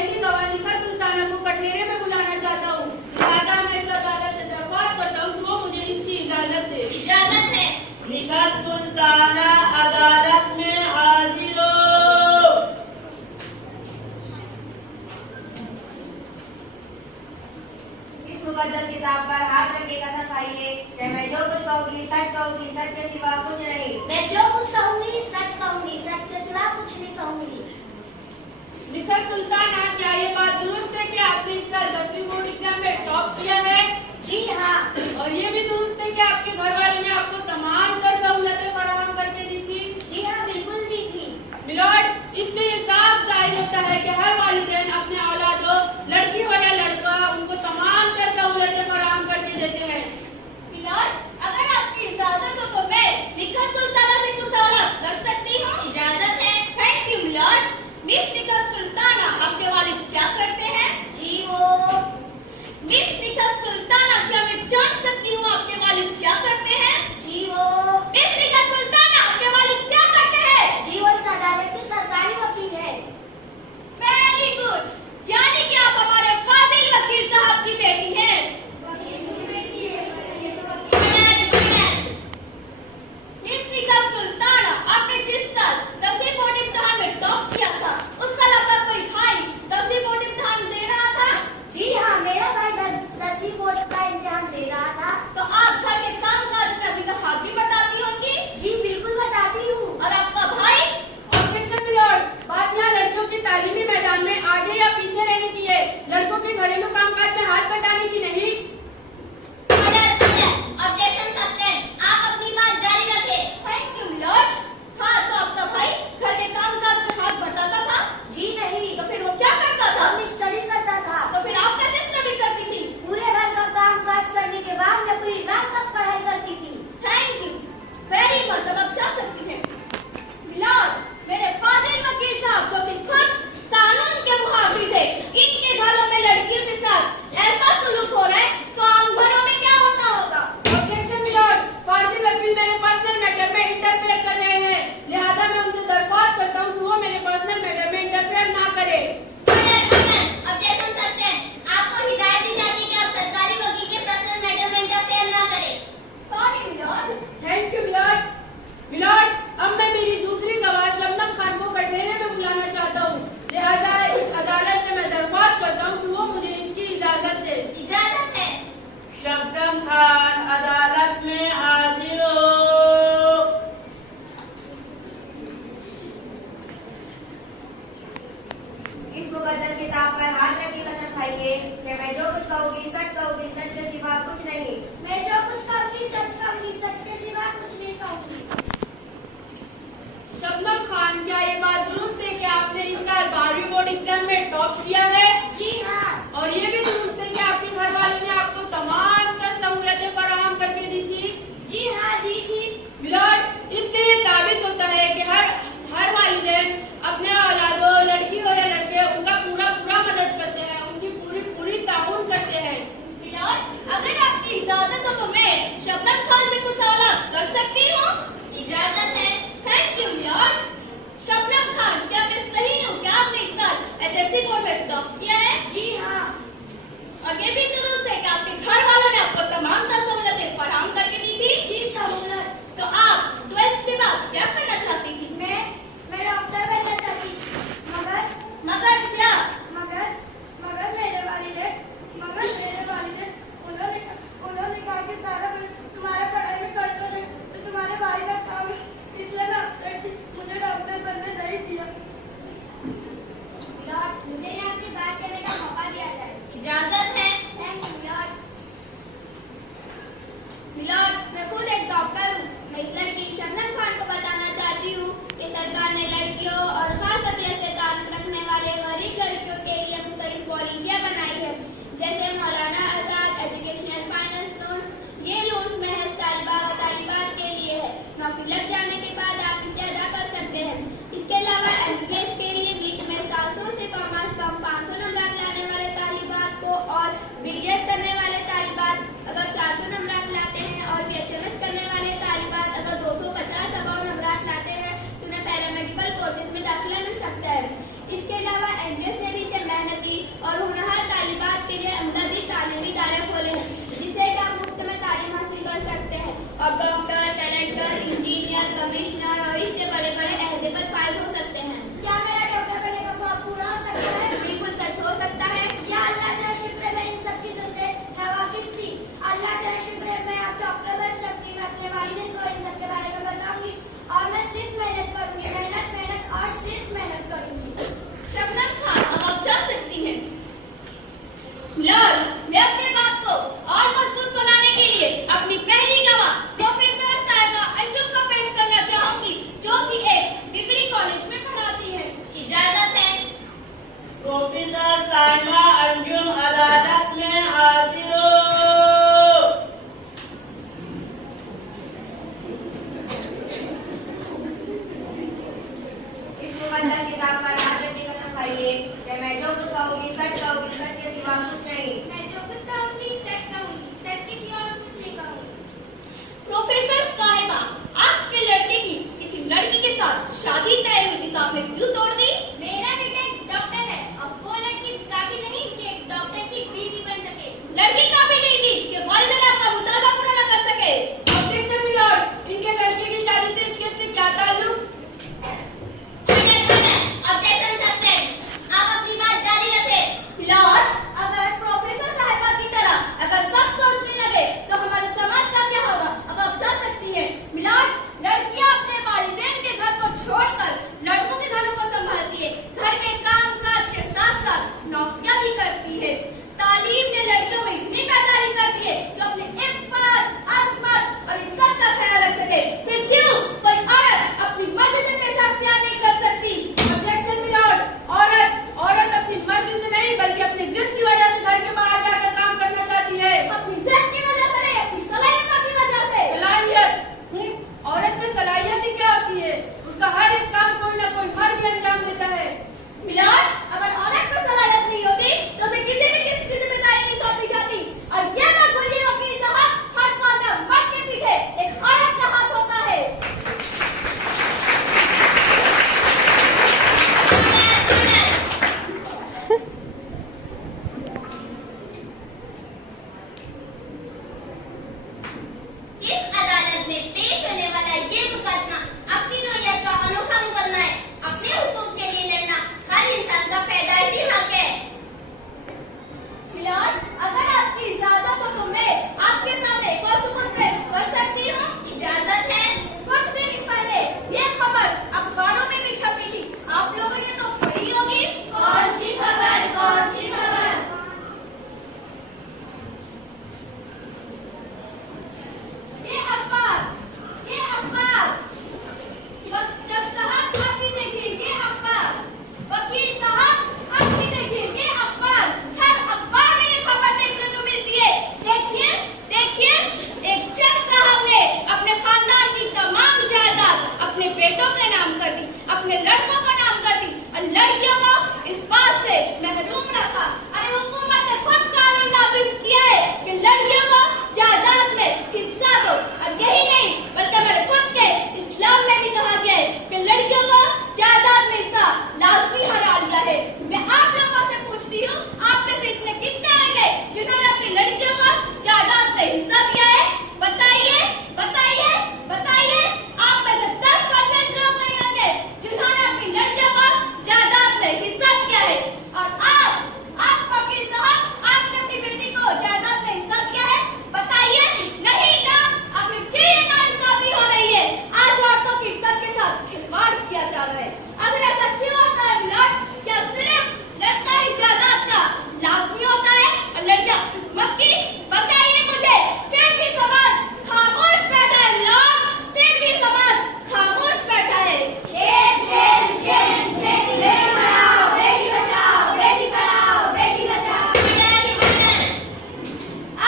पहली गवाह निखत सुल्ताना को कठेरे में बुलाना चाहता हूँ। लिहाजा मैं इस अदालत से दरख्वास्त करता हूँ कि वो मुझे इसकी इजाजत दे। इजाजत है। निखत सुल्ताना अदालत में हाजिर हो। इस मुकद्दस किताब पर हाथ रख के कसम खाइए कि मैं जो कुछ कहूँगी सच के सिवा कुछ नहीं। मैं जो कुछ कहूंगी, सच के सिवा कुछ नहीं कहूंगी। निखत सुल्ताना, क्या ये बात दुरुस्त है कि आपने इस साल 10वीं बोर्ड एग्जाम में टॉप किया है? जी हाँ। और ये भी दुरुस्त है कि आपके घर वाले ने आपको तमाम तर सहूलतें फराहम करके दी थी? जी हाँ, बिल्कुल दी थी। मिलॉर्ड, इससे ये साफ जाहिर होता है कि हर वालिदैन अपने औलाद हो, लड़की हो या लड़का, उनको तमाम तर सहूलतें फराहम करके देते हैं। मिलॉर्ड, अगर आपकी इजाजत हो तो मैं निखत सुल्ताना से कुछ सवाल कर सकती हूँ? इजाजत है। Thank you my lord. Miss Nikhat Sultana, आपके वालिद क्या करते हैं? जी वो मिस निखत सुल्ताना, क्या मैं जान सकती हूँ आपके वालिद क्या करते हैं? जी वो मिस निखत सुल्ताना, आपके वालिद क्या करते हैं? जी वो इस अदालत के सरकारी वकील है। वेरी गुड, यानी कि आप हमारे फाजिल वकील साहब की बेटी हैं। मिस निखत सुल्ताना, आपने जिस साल 10वीं बोर्ड इम्तिहान में टॉप किया था, उस साल आपका कोई भाई 10वीं बोर्ड इम्तिहान दे रहा था? जी हाँ, मेरा भाई 10वीं बोर्ड का इम्तिहान दे रहा था। तो आप घर के काम काज में अभी तक हाथ भी बटाती होंगी? जी बिल्कुल बताती हूँ। और आपका भाई? ऑब्जेक्शन मिलॉर्ड, बात यहाँ लड़कियों की तालीमी मैदान में आगे या पीछे रहने की है, लड़कों के घरेलू कामकाज में हाथ बटाने की नहीं। Objection sustain. आप अपनी बात जारी रखें। Thank you my lord. हाँ, तो आपका भाई घर के काम काज में हाथ बटाता था? जी नहीं। तो फिर वो क्या करता था? हम स्टडी करता था। तो फिर आप कैसे स्टडी करती थी? पूरे घर का काम काज करने के बाद मैं पूरी रात तक पढ़ाई करती थी। Thank you very much. अब आप जा सकती हैं। मिलॉर्ड, मेरे फाजिल वकील साहब जो कि खुद कानून के मुहाफिज है, इनके घरों में लड़कियों के साथ ऐसा सुलूक हो रहा है, तो आम घरों में क्या होता होगा? ऑब्जेक्शन मिलॉर्ड, फाजिल वकील मेरे पर्सनल मैटर में इंटरफेयर कर रहे हैं, लिहाजा मैं उनसे दरख्वास्त करता हूँ कि वो मेरे पर्सनल मैटर में इंटरफेयर ना करे। Objection sustain. आपको हिदायत दी जाती है कि आप सरकारी वकील के पर्सनल मैटर में इंटरफेयर ना करें। Sorry my lord. Thank you my lord. My lord, अब मैं मेरी दूसरी गवाह शबनम खान को कठेरे में बुलाना चाहता हूँ, लिहाजा इस अदालत से मैं दरख्वास्त करता हूँ कि वो मुझे इसकी इजाजत दे। इजाजत है। शबनम खान अदालत में हाजिर हो। इस मुकद्दस किताब पर हाथ रख के कसम खाइए कि मैं जो कुछ कहूँगी सच के सिवा कुछ नहीं। मैं जो कुछ कहूंगी, सच के सिवा कुछ नहीं कहूंगी। शबनम खान, क्या ये बात दुरुस्त है कि आपने इस साल 12वीं बोर्ड एग्जाम में टॉप किया है? जी हाँ। और ये भी दुरुस्त है कि आपके घर वालों ने आपको तमाम तर सहूलतें फराहम करके दी थी? जी हाँ, दी थी। मिलॉर्ड, इससे ये साबित होता है कि हर वालिदैन अपने औलादों, लड़की हो या लड़के, उनका पूरा मदद करते हैं, उनकी पूरी ताउन करते हैं। मिलॉर्ड, अगर आपकी इजाजत हो तो मैं शबनम खान से कुछ सवाल कर सकती हूँ? इजाजत है। Thank you my lord. Shabnam Khan, क्या मैं सही हूँ कि आपने इस साल HSC बोर्ड में टॉप किया है? जी हाँ। और ये भी दुरुस्त है कि आपके घर वालों ने आपको तमाम तर सहूलतें फराहम करके दी थी? जी सहूलत। तो आप 12th के बाद क्या करना चाहती थी? मैं डॉक्टर बनना चाहती थी। मगर क्या? मगर मेरे वालिदैन उन्होंने कहा कि सारा तुम्हारा पढ़ाई में खर्च हो जाए तो तुम्हारे भाई का काम है, इसलिए मुझे डॉक्टर बनने नहीं दिया। मुझे यहाँ अपनी बात करने का मौका दिया जाए। इजाजत है। Thank you my lord. मिलॉर्ड, मैं खुद एक अदालत में पेश होने वाला ये मुकदमा अपनी नौयत का अनोखा मुकदमा है। अपने हुकूक के लिए लड़ना हर इंसान का पैदाइशी हक है। मिलान, अगर आपकी इजाजत हो तो मैं आपके सामने एक और सुबह पेश कर सकती हूँ? इजाजत है। कुछ दिन पहले ये खबर अखबारों में भी छपी थी, आप लोगों ने तो पढ़ी होगी। कौन सी खबर? कौन सी खबर? ये अखबार जज साहब आप भी देखिए, ये अखबार, वकील साहब आप भी देखिए, ये अखबार, हर अखबार में ये खबर देखने को मिलती है। देखिए एक जज साहब ने अपने खानदान की तमाम जायदाद अपने बेटों के नाम कर दी, अपने लड़कों का नाम कर दी और लड़कियों को इस बात से महरूम रखा। अरे हुकूमत ने खुद कानून नाफिज किया है कि लड़कियों को जायदाद में हिस्सा दो, और यही नहीं बल्कि हमारे खुद के इस्लाम में भी कहा गया है कि लड़कियों को जायदाद में हिस्सा लाजमी हरा लिया है। मैं आप लोगों से पूछती हूँ, आप में से इतने कितने होंगे जिन्होंने अपनी लड़कियों को जायदाद में हिस्सा दिया है? बताइए। आप में से 10% लोग नहीं होंगे जिन्होंने अपनी लड़कियों को जायदाद में हिस्सा दिया है। और आप वकील साहब, आपने अपनी बेटी को जायदाद में हिस्सा दिया है? बताइए। नहीं ना, आखिर क्यों ये नाइंसाफी हो रही है? आज औरतों की इज्जत के साथ खिलवाड़ किया जा रहा है। अगर ऐसा क्यों होता है मिलान? क्या सिर्फ लड़का ही जायदाद का लाजमी होता है और लड़कियां खिदमत की? बताइए मुझे। फिर भी समाज खामोश बैठा है मिलान, फिर भी समाज खामोश बैठा है। बेटी बचाओ, बेटी पढ़ाओ, बेटी बचाओ।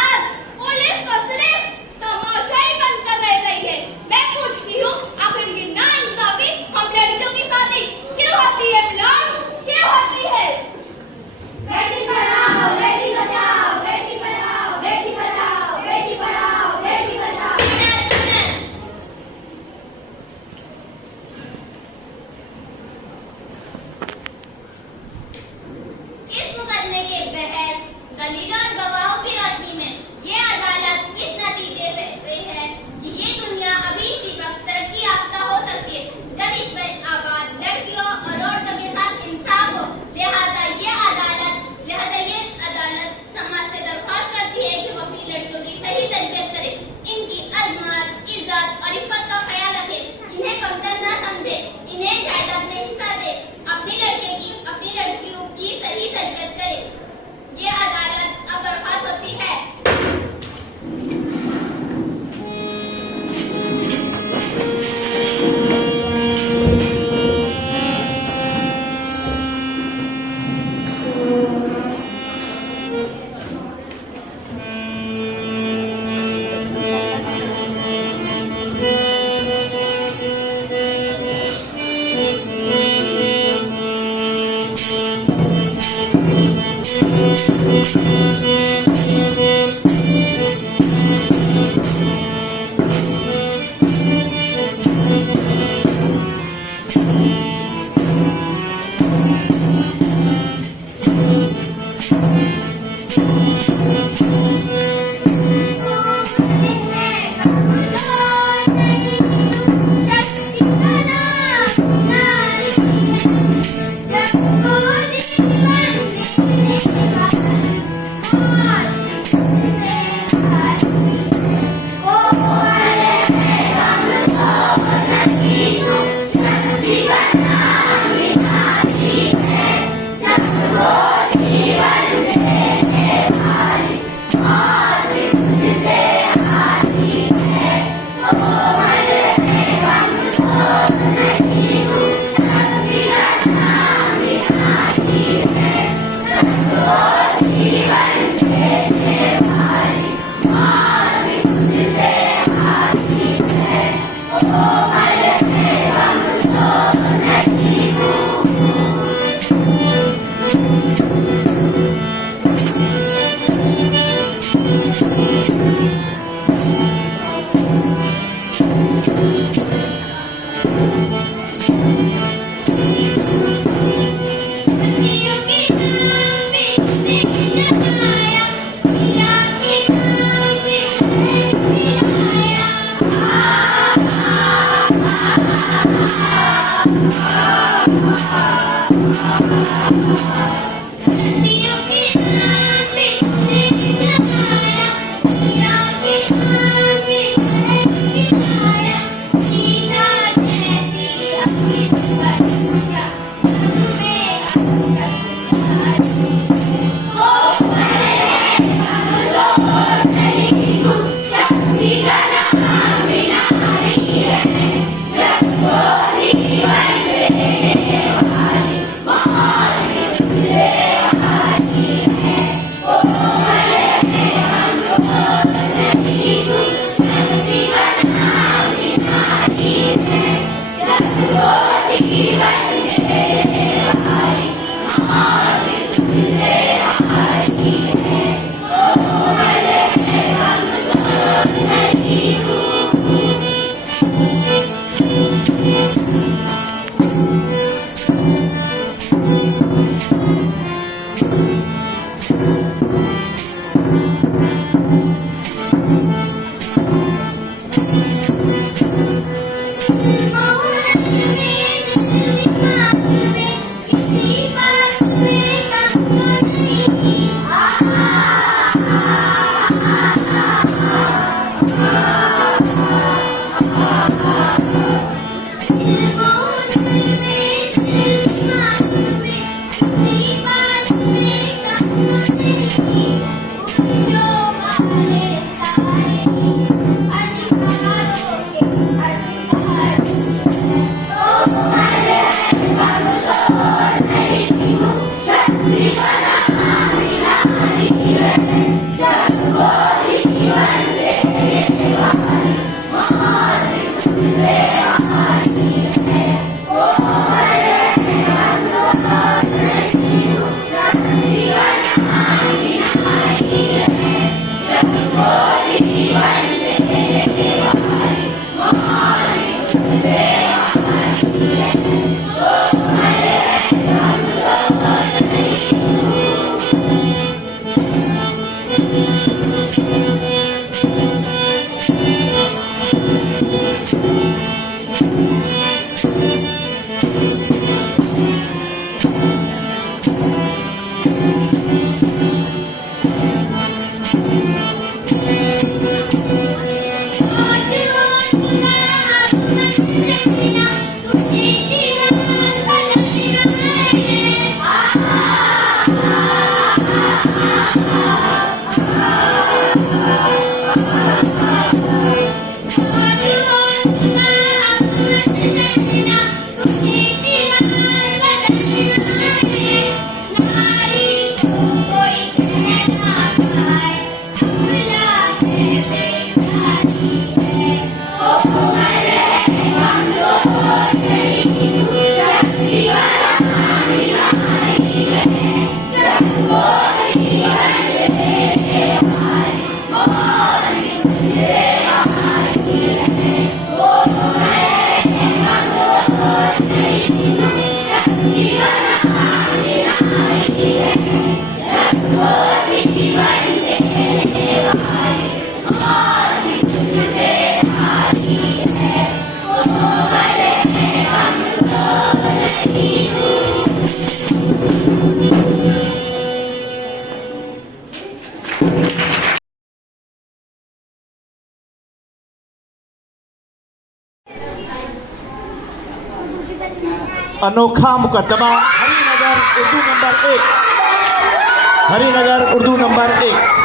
आज पुलिस तो सिर्फ तमाशा ही बनकर रह गई है। मैं पूछती हूँ, आखिर ये नाइंसाफी हम लड़कियों की शादी क्यों होती है मिलान? क्यों होती है? बेटी पढ़ाओ, बेटी बचाओ, बेटी पढ़ाओ, बेटी बचाओ, बेटी पढ़ाओ, बेटी बचाओ। इस मुकदमे के बहस दलीलों और गवाहों की रोशनी में ये अदालत इस नतीजे पे है कि ये दुनिया अभी इसी वक्त तरक्की याफ्ता हो सकती है जब इस पर आबाद लड़कियों और औरतों के साथ इंसाफ हो। लिहाजा ये अदालत समाज से दरख्वास्त करती है कि वो अपनी लड़कियों की सही तरबियत करे, इनकी अजमत, इज्जत और इफ्फत का ख्याल रखे, इन्हें कमतर न समझे, इन्हें जायदाद में हिस्सा दे, अपनी लड़कियों की सही तरबियत करे। ये अदालत अब दरख्वास्त होती है। Yeah. अनोखा मुकदमा हरिनगर उर्दू नंबर 1। हरिनगर उर्दू नंबर 1।